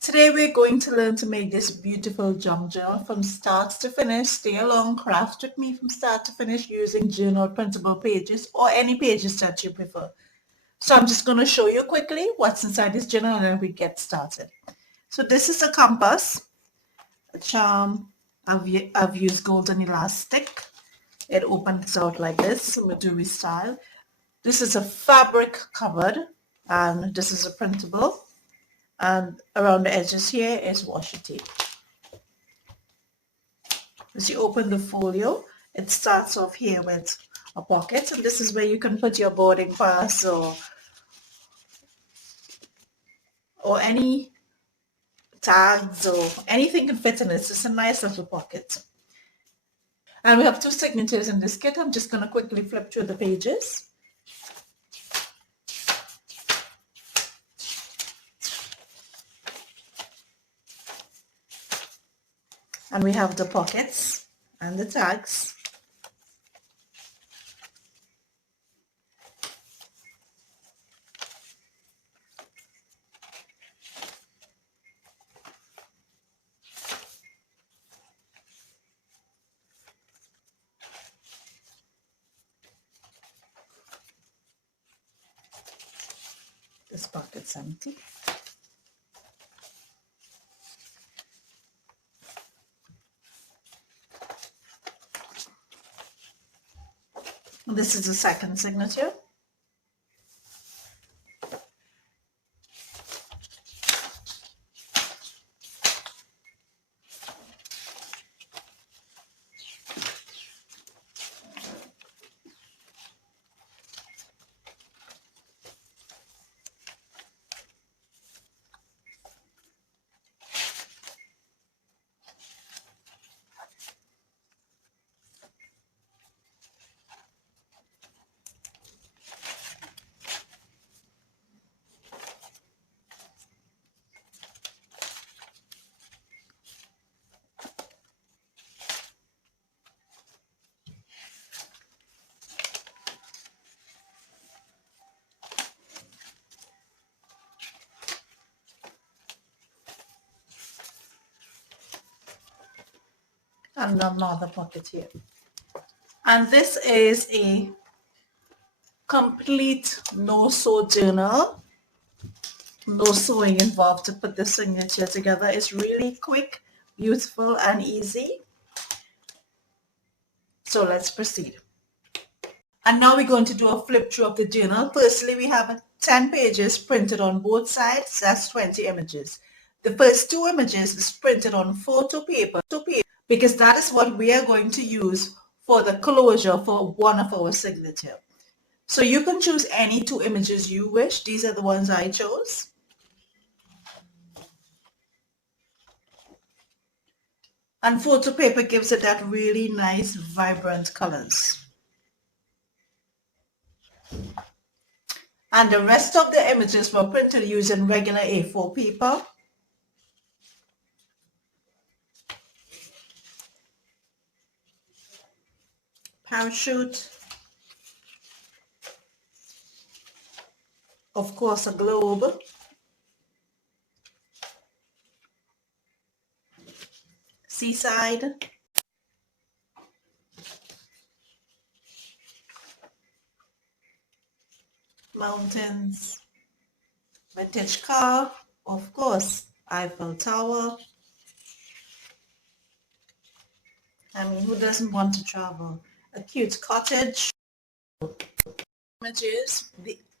Today we're going to learn to make this beautiful junk journal from start to finish. Stay along, craft with me from start to finish using journal printable pages or any pages that you prefer. So I'm just going to show you quickly what's inside this journal and then we get started. So this is a compass, which I've used golden elastic. It opens out like this, Maduri style. This is a fabric cupboard and this is a printable. And around the edges here is washi tape. As you open the folio, it starts off here with a pocket, and this is where you can put your boarding pass or any tags or anything can fit in it. It's just a nice little pocket. And we have two signatures in this kit. I'm just going to quickly flip through the pages. And we have the pockets and the tags. This pocket's empty. This is the second signature. And another pocket here. And this is a complete no-sew journal. No sewing involved to put the signature together. It's really quick, beautiful, and easy. So let's proceed. And now we're going to do a flip through of the journal. Firstly, we have 10 pages printed on both sides. That's 20 images. The first 2 images is printed on photo paper because that is what we are going to use for the closure for one of our signature. So you can choose any 2 images you wish. These are the ones I chose. And photo paper gives it that really nice, vibrant colors. And the rest of the images were printed using regular A4 paper. Parachute. Of course, a globe. Seaside. Mountains. Vintage car. Of course, Eiffel Tower. I mean, who doesn't want to travel? A cute cottage. Images.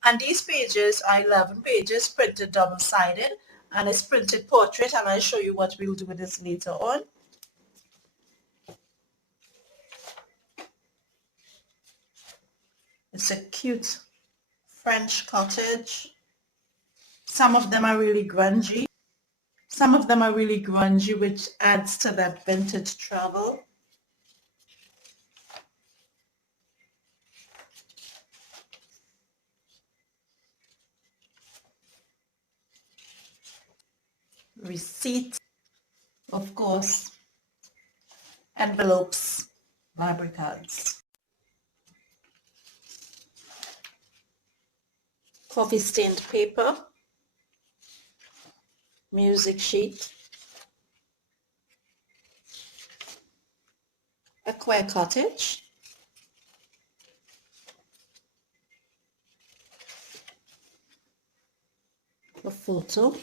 And these pages are 11 pages printed double-sided, and it's printed portrait, and I'll show you what we'll do with this later on. It's a cute French cottage. Some of them are really grungy. Some of them are really grungy, which adds to that vintage travel. Receipt, of course. Envelopes, library cards. Coffee stained paper. music sheet, a queer cottage, a photo,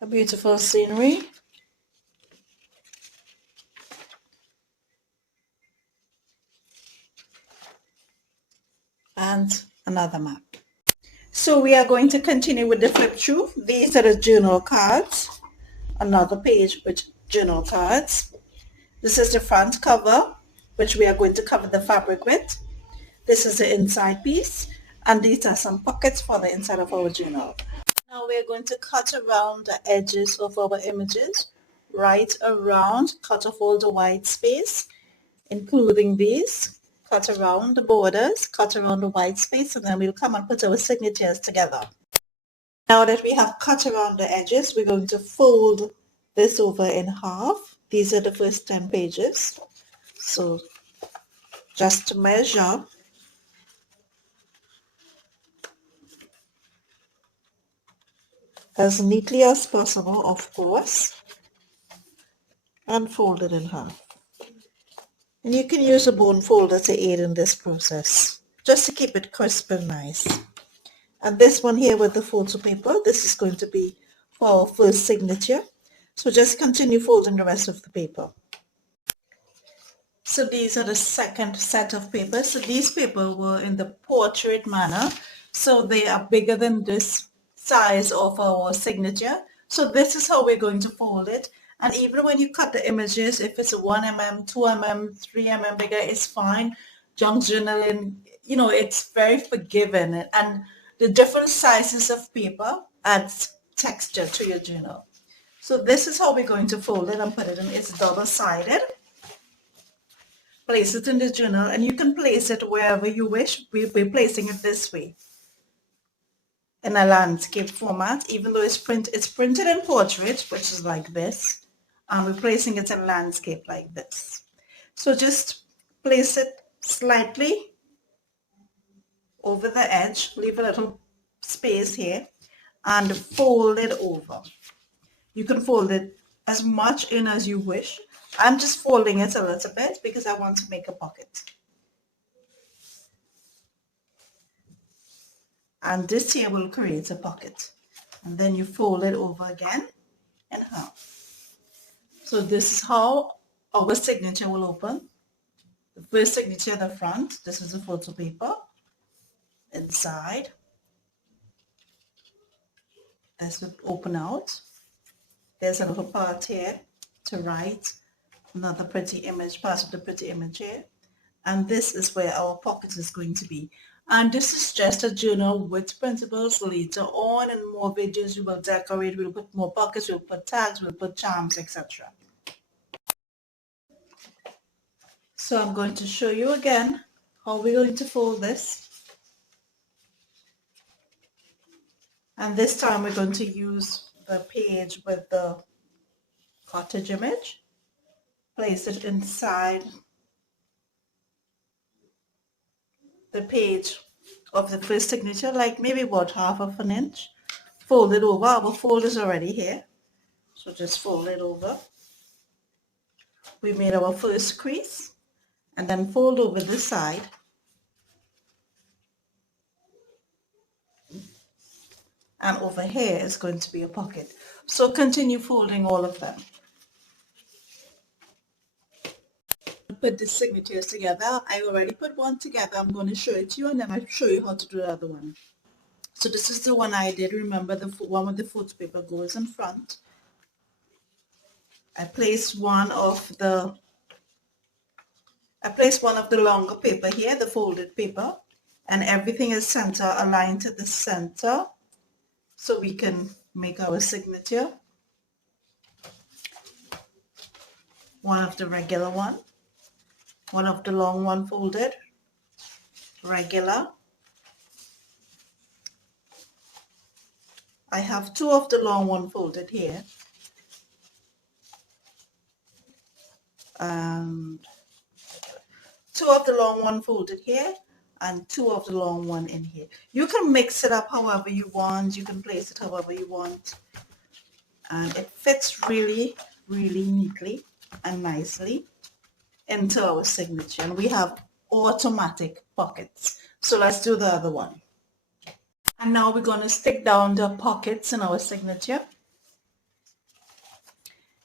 a beautiful scenery, and another map. So we are going to continue with the flip through. These are the journal cards. Another page with journal cards. This is the front cover, which we are going to cover the fabric with. This is the inside piece, and these are some pockets for the inside of our journal. Now we're going to cut around the edges of our images, right around, cut off all the white space, including these, cut around the borders, cut around the white space, and then we'll come and put our signatures together. Now that we have cut around the edges, we're going to fold this over in half. These are the first 10 pages. So just to measure, as neatly as possible, of course, and fold it in half. And you can use a bone folder to aid in this process, just to keep it crisp and nice. And this one here with the photo paper, this is going to be for our first signature. So just continue folding the rest of the paper. So these are the second set of papers. So these papers were in the portrait manner. So they are bigger than this size of our signature. So this is how we're going to fold it. And even when you cut the images, if it's 1 mm, 2 mm, 3 mm bigger, it's fine. Junk journaling, you know, it's very forgiving. And the different sizes of paper adds texture to your journal. So this is how we're going to fold it and put it in. It's double-sided. Place it in the journal, and you can place it wherever you wish. We're placing it this way in a landscape format, even though it's printed in portrait, which is like this, and we're placing it in landscape like this. So just place it slightly over the edge, leave a little space here, and fold it over. You can fold it as much in as you wish. I'm just folding it a little bit because I want to make a pocket. And this here will create a pocket. And then you fold it over again in half. So this is how our signature will open. The first signature at the front, this is the photo paper. Inside, this would open out. There's a little part here to write. Another pretty image, part of the pretty image here. And this is where our pocket is going to be. And this is just a journal with printables. Later on in more videos we will decorate, we'll put more pockets, we'll put tags, we'll put charms, etc. So I'm going to show you again how we're going to fold this. And this time we're going to use the page with the cottage image. Place it inside the page of the first signature, like maybe about 1/2 inch. Fold it over. Our fold is already here, so just fold it over. We made our first crease, and then fold over the side, and over here is going to be a pocket. So continue folding all of them. Put the signatures together. I already put one together. I'm going to show it to you, and then I'll show you how to do the other one. So this is the one I did. Remember, the one with the photo paper goes in front. I placed one of the longer paper here, the folded paper, and everything is center aligned to the center, so we can make our signature. One of the regular one of the long one folded, regular. I have two of the long one folded here, and two of the long one folded here, and 2 of the long one in here. You can mix it up however you want. You can place it however you want. And it fits really, really neatly and nicely into our signature. And we have automatic pockets. So let's do the other one. And now we're going to stick down the pockets in our signature.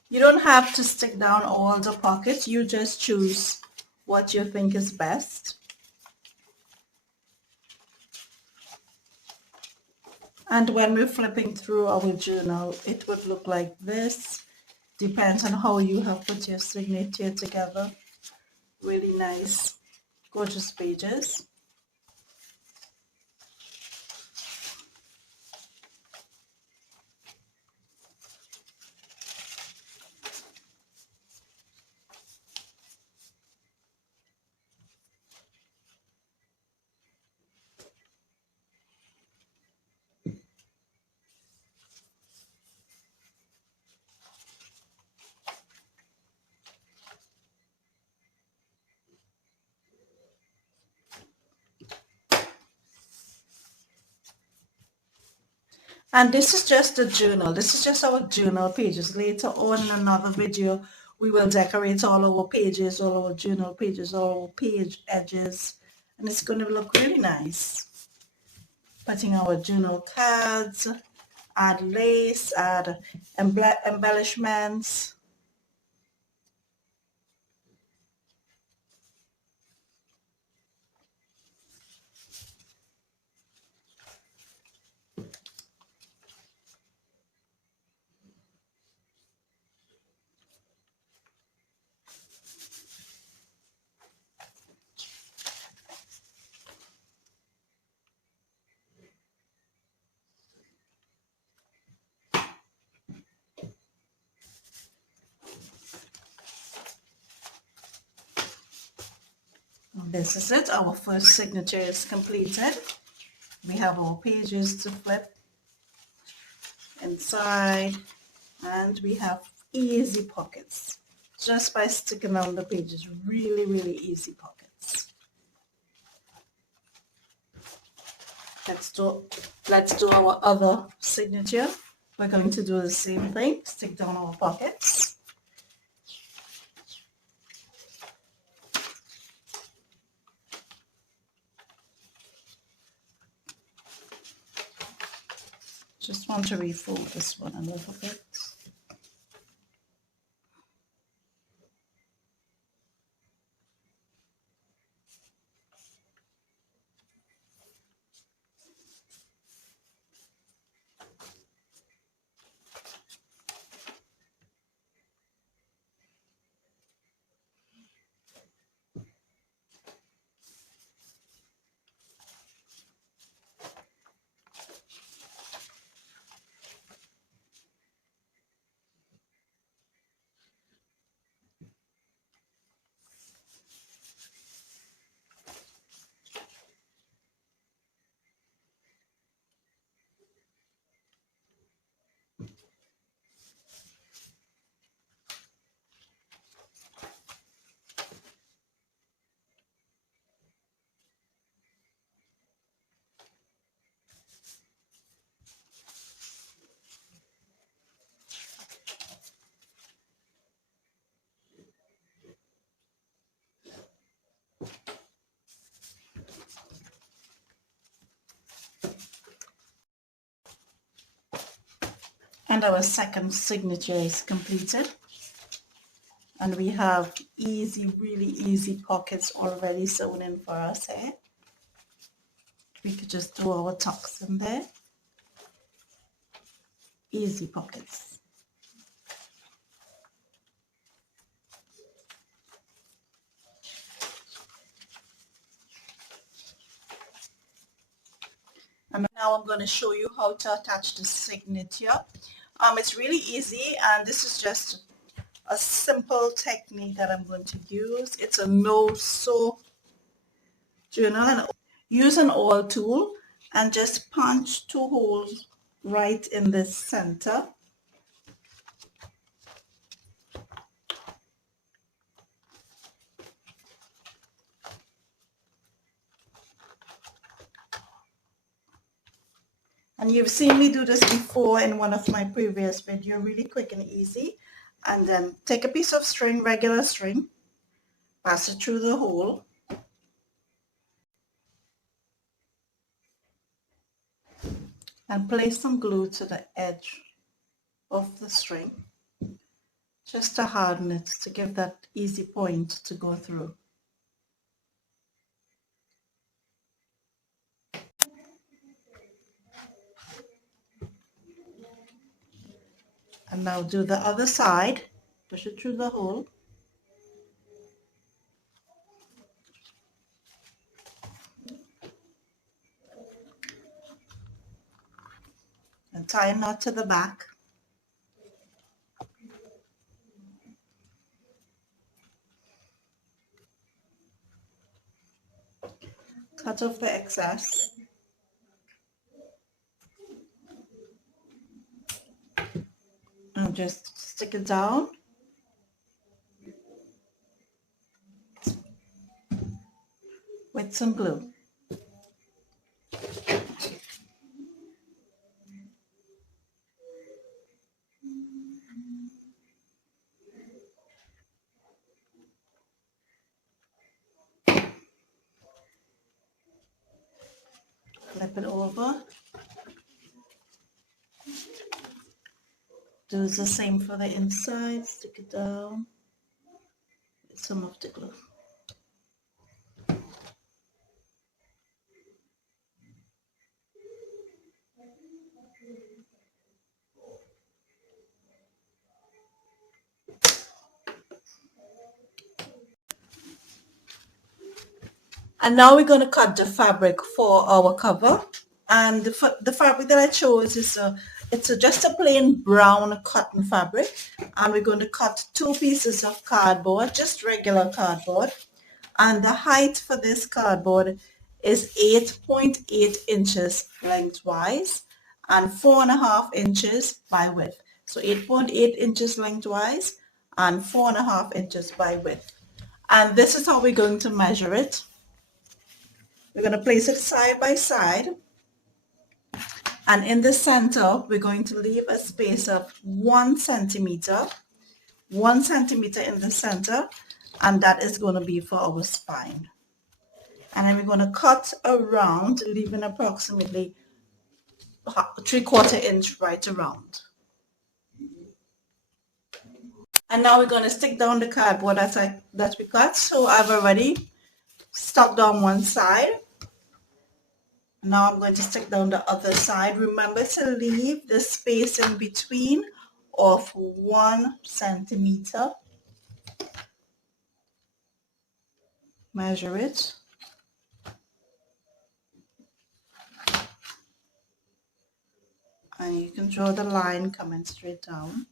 You don't have to stick down all the pockets. You just choose what you think is best. And when we're flipping through our journal, it would look like this. Depends on how you have put your signature together. Really nice, gorgeous pages. And this is just the journal. This is just our journal pages. Later on in another video, we will decorate all our pages, all our journal pages, all our page edges. And it's going to look really nice. Putting our journal cards, add lace, add embellishments. This is it. Our first signature is completed. We have our pages to flip inside, and we have easy pockets just by sticking down the pages. Really, really easy pockets. Let's do our other signature. We're going to do the same thing. Stick down our pockets. Just want to refold this one a little bit. And our second signature is completed. And we have easy, really easy pockets already sewn in for us here. We could just do our tucks in there. Easy pockets. And now I'm going to show you how to attach the signature. It's really easy, and this is just a simple technique that I'm going to use. It's a no-sew journal, and use an awl tool and just punch 2 holes right in the center. And you've seen me do this before in one of my previous videos, really quick and easy. And then take a piece of string, regular string, pass it through the hole, and place some glue to the edge of the string, just to harden it, to give that easy point to go through. And now do the other side, push it through the hole. And tie a knot to the back. Cut off the excess. And just stick it down. With some glue. Flip it over. Do the same for the inside. Stick it down with some of the glue. And now we're going to cut the fabric for our cover. And the fabric that I chose is just a plain brown cotton fabric. And we're going to cut 2 pieces of cardboard, just regular cardboard. And the height for this cardboard is 8.8 inches lengthwise and 4.5 inches by width. So 8.8 inches lengthwise and 4.5 inches by width. And this is how we're going to measure it. We're going to place it side by side, and in the center we're going to leave a space of 1 centimeter in the center, and that is going to be for our spine. And then we're going to cut around, leaving approximately 3/4 inch right around. And now we're going to stick down the cardboard that we cut. So I've already stuck down one side. Now I'm going to stick down the other side. Remember to leave the space in between of 1 centimeter. Measure it. And you can draw the line coming straight down.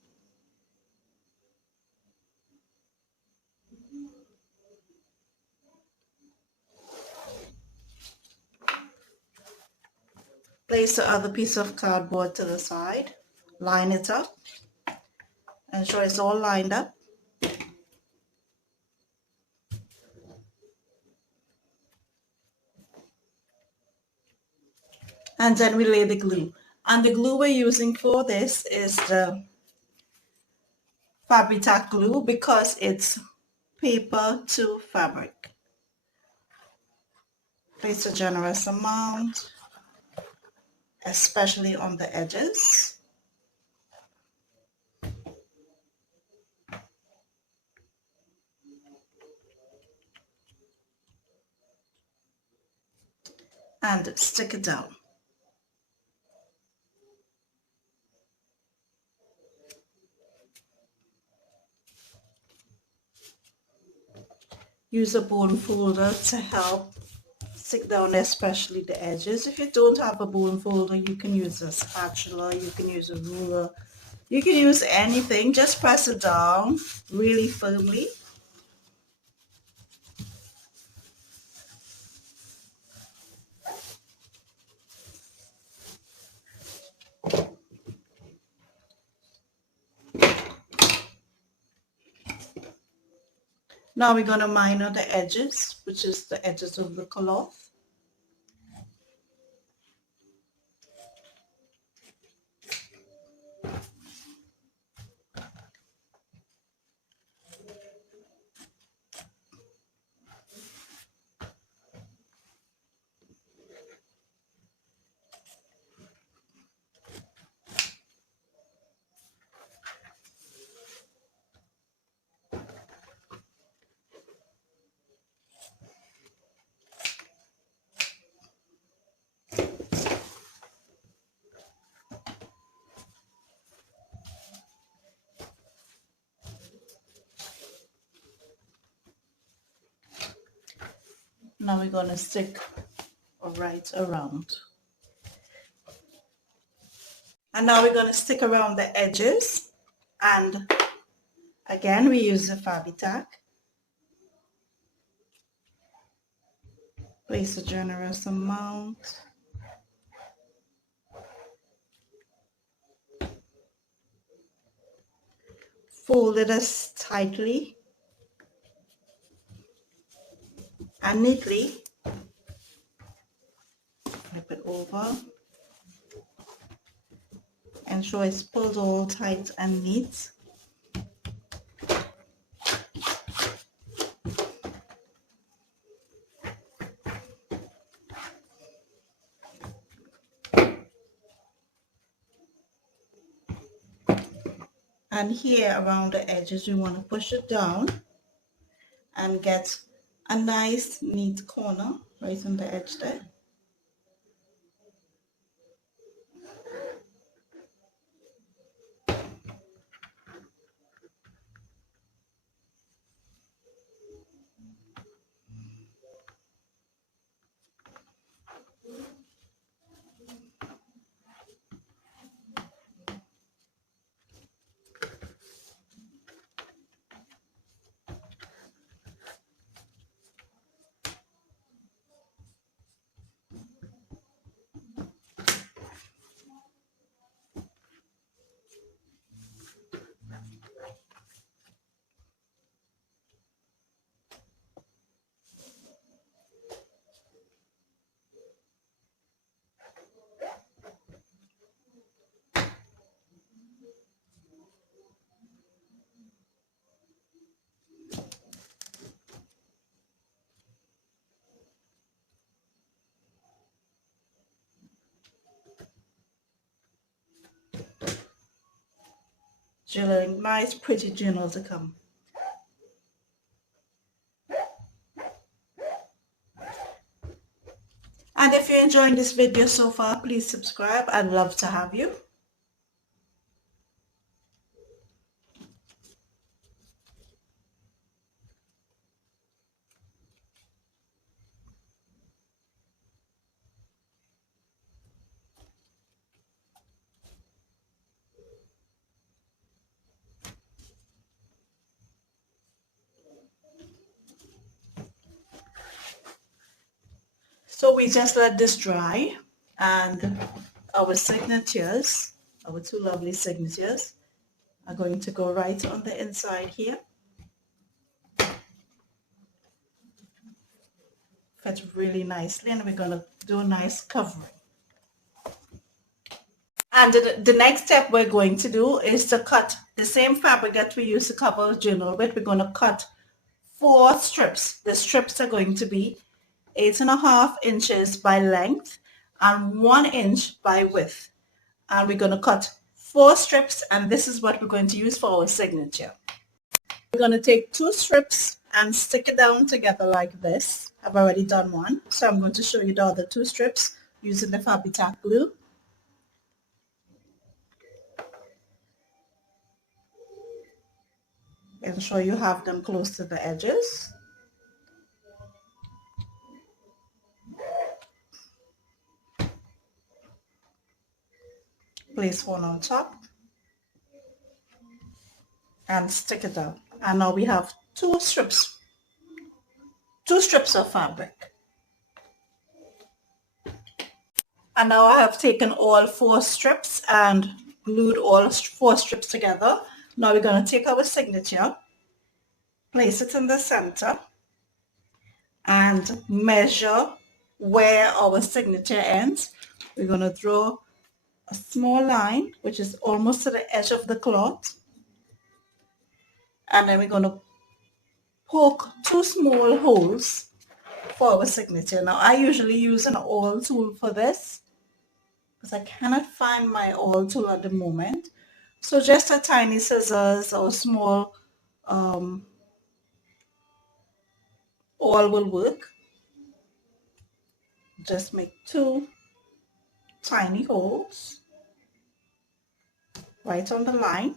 Place the other piece of cardboard to the side. Line it up. Ensure it's all lined up. And then we lay the glue. And the glue we're using for this is the Fabri-Tac glue, because it's paper to fabric. Place a generous amount, especially on the edges. And stick it down. Use a bone folder to help stick down especially the edges. If you don't have a bone folder, you can use a spatula, you can use a ruler, you can use anything. Just press it down really firmly. Now we're going to minor the edges, which is the edges of the cloth. Now we're going to stick right around. And now we're going to stick around the edges, and again we use the Fabitac. Place a generous amount. Fold it as tightly and neatly. Flip it over. Ensure it's pulled all tight and neat. And here around the edges we want to push it down and get a nice neat corner right on the edge there. Nice pretty journal to come. And if you're enjoying this video so far, please subscribe. I'd love to have you. So we just let this dry, and our signatures, our two lovely signatures, are going to go right on the inside here. Fit really nicely, and we're going to do a nice covering. And the next step we're going to do is to cut the same fabric that we used to cover the journal with. We're going to cut 4 strips. The strips are going to be 8.5 inches by length and 1 inch by width. And we're going to cut 4 strips, and this is what we're going to use for our signature. We're going to take 2 strips and stick it down together like this. I've already done one, so I'm going to show you the other 2 strips using the Fabitac glue. Ensure you have them close to the edges. Place one on top and stick it down. And now we have 2 strips of fabric. And now I have taken all 4 strips and glued all 4 strips together. Now we're going to take our signature, place it in the center, and measure where our signature ends. We're going to draw a small line, which is almost to the edge of the cloth. And then we're going to poke 2 small holes for our signature. Now I usually use an awl tool for this, because I cannot find my awl tool at the moment. So just a tiny scissors or small awl will work. Just make 2 tiny holes right on the line.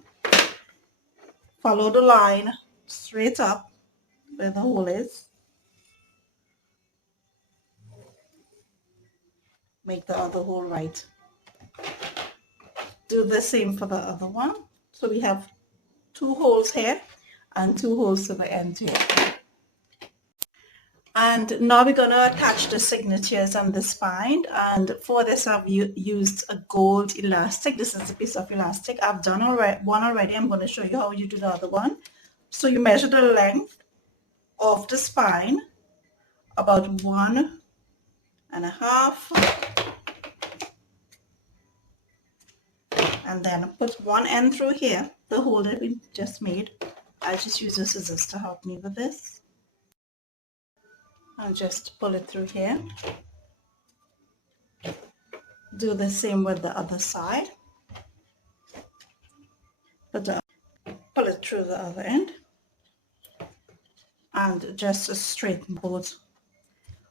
Follow the line straight up where the hole is. make the other hole right. Do the same for the other one. So we have 2 holes here and 2 holes to the end here. And now we're going to attach the signatures on the spine, and for this I've used a gold elastic. This is a piece of elastic. I've done one already. I'm going to show you how you do the other one. So you measure the length of the spine, about 1.5, and then put one end through here, the hole that we just made. I'll just use the scissors to help me with this. And just pull it through here. Do the same with the other side. Pull it through the other end. And just straighten both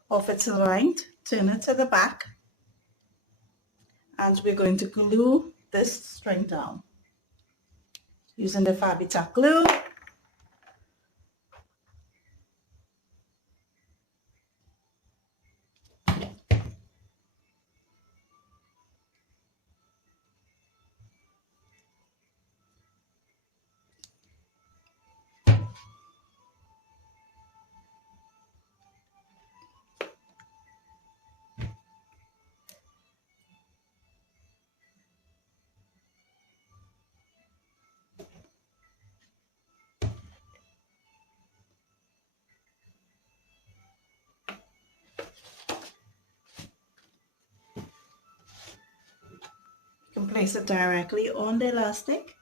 of its length. Turn it to the back. And we're going to glue this string down using the Fabri-Tac glue. You can place it directly on the elastic.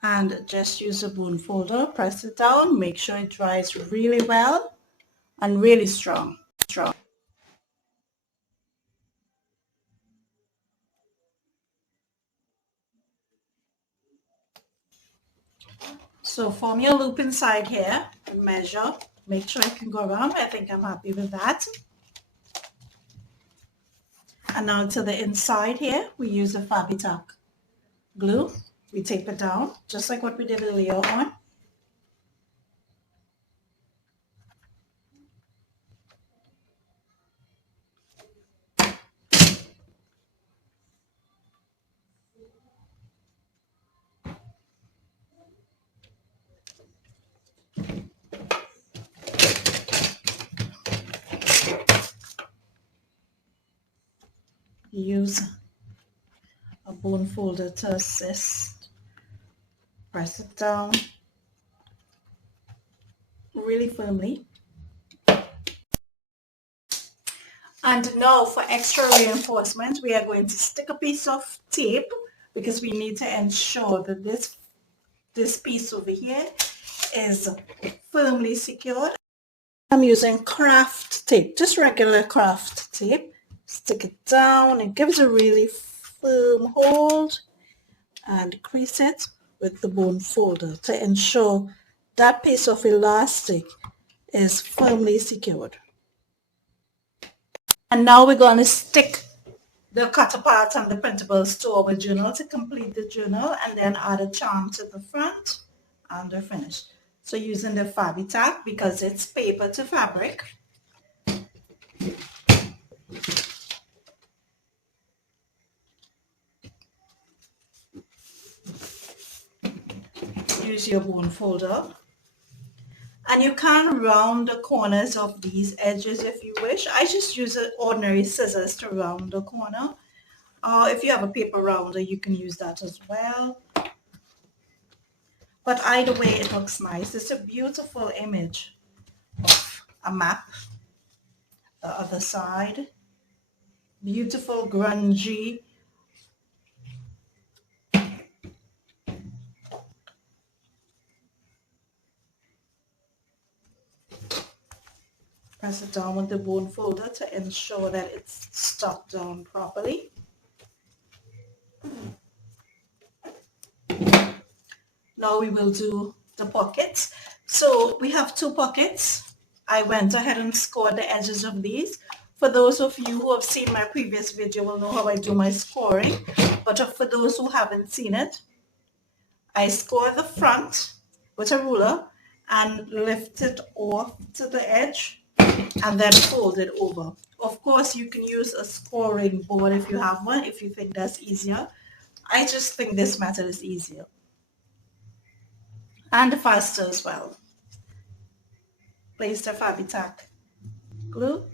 And just use a bone folder, press it down, make sure it dries really well and really strong. So form your loop inside here and measure, make sure it can go around. I think I'm happy with that. And now to the inside here, we use the Fabri-Tac glue. We tape it down, just like what we did earlier on. Use a bone folder to assist. Press it down really firmly. And now for extra reinforcement, we are going to stick a piece of tape because we need to ensure that this piece over here is firmly secured. I'm using craft tape, just regular craft tape. Stick it down, it gives a really firm hold, and crease it with the bone folder to ensure that piece of elastic is firmly secured. And now we're going to stick the cutter part and the printables to our journal to complete the journal, and then add a charm to the front and we're finished. So using the Fabri-Tac because it's paper to fabric. Use your bone folder. And you can round the corners of these edges if you wish. I just use ordinary scissors to round the corner. If you have a paper rounder, you can use that as well. But either way, it looks nice. It's a beautiful image of a map. The other side. Beautiful, grungy. Press it down with the bone folder to ensure that it's stuck down properly. Now we will do the pockets. So we have 2 pockets. I went ahead and scored the edges of these. For those of you who have seen my previous video will know how I do my scoring, but for those who haven't seen it, I score the front with a ruler and lift it off to the edge and then fold it over. Of course, you can use a scoring board if you have one, if you think that's easier. I just think this method is easier and faster as well. Place the Fabri-Tac glue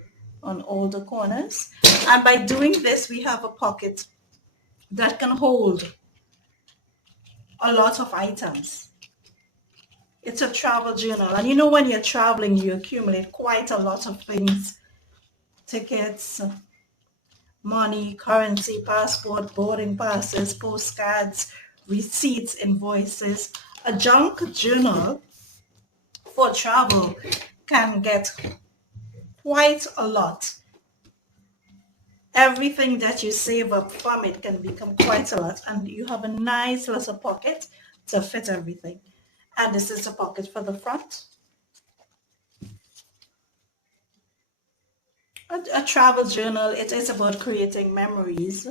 on all the corners, and by doing this we have a pocket that can hold a lot of items. It's a travel journal, and you know when you're traveling you accumulate quite a lot of things: tickets, money, currency, passport, boarding passes, postcards, receipts, invoices. A junk journal for travel can get quite a lot. Everything that you save up from it can become quite a lot, and you have a nice little pocket to fit everything. And this is a pocket for the front. A travel journal, it is about creating memories.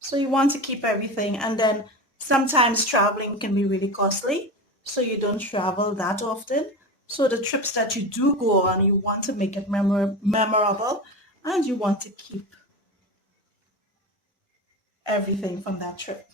So you want to keep everything, and then sometimes traveling can be really costly, so you don't travel that often. So the trips that you do go on, you want to make it memorable, and you want to keep everything from that trip.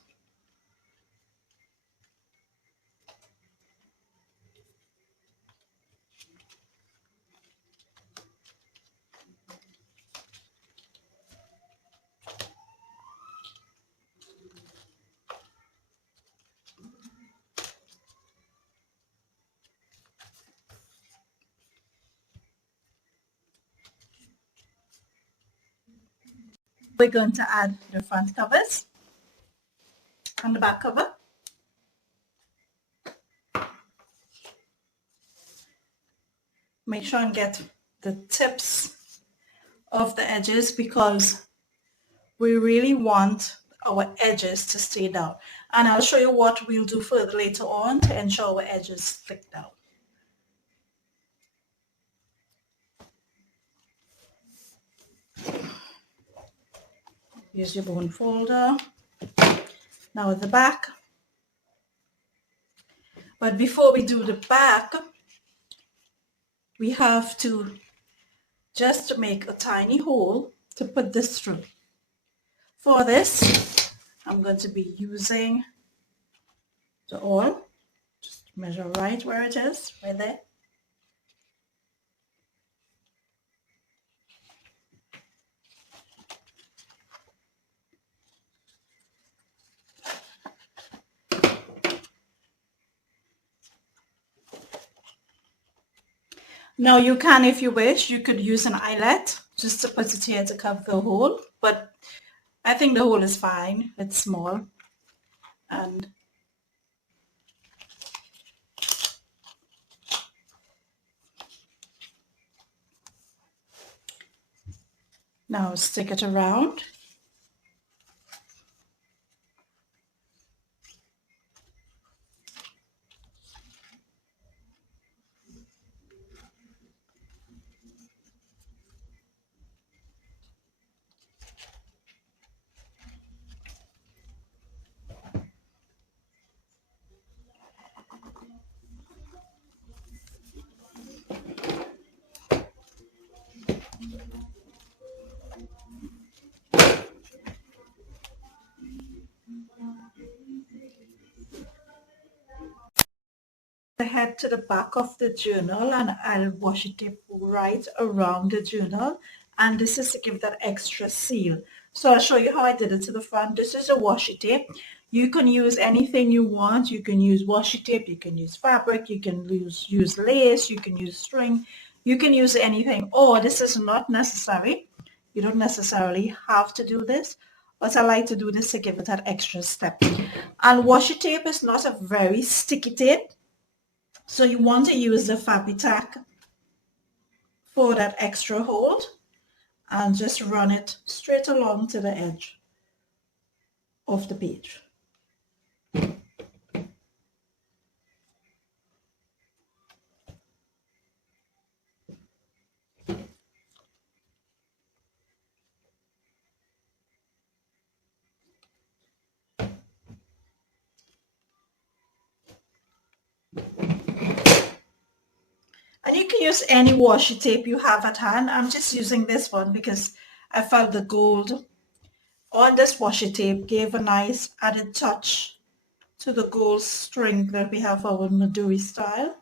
We're going to add the front covers and the back cover. Make sure and get the tips of the edges, because we really want our edges to stay down. And I'll show you what we'll do further later on to ensure our edges stick down. Use your bone folder. Now at the back. But before we do the back, we have to just make a tiny hole to put this through. For this, I'm going to be using the awl. Just measure right where it is, right there. Now you can, if you wish, you could use an eyelet just to put it here to cover the hole, but I think the hole is fine. It's small. And now stick it around. The head to the back of the journal, and I'll washi tape right around the journal, and this is to give that extra seal. So I'll show you how I did it to the front. This is a washi tape. You can use anything you want. You can use washi tape, you can use fabric, you can use lace, you can use string, you can use anything. Or this is not necessary. You don't necessarily have to do this, but I like to do this to give it that extra step. And washi tape is not a very sticky tape. So you want to use the Fabri-Tac for that extra hold and just run it straight along to the edge of the page. And you can use any washi tape you have at hand. I'm just using this one because I felt the gold on this washi tape gave a nice added touch to the gold string that we have our Maduri style.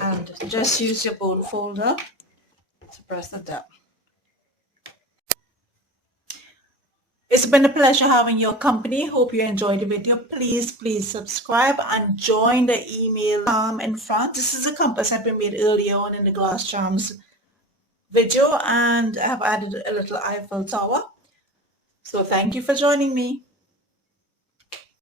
And just use your bone folder to press it down. It's been a pleasure having your company. Hope you enjoyed the video. Please subscribe and join the email in front. This is a compass I've been made earlier on in the glass charms video, and I have added a little Eiffel Tower. So thank you for joining me.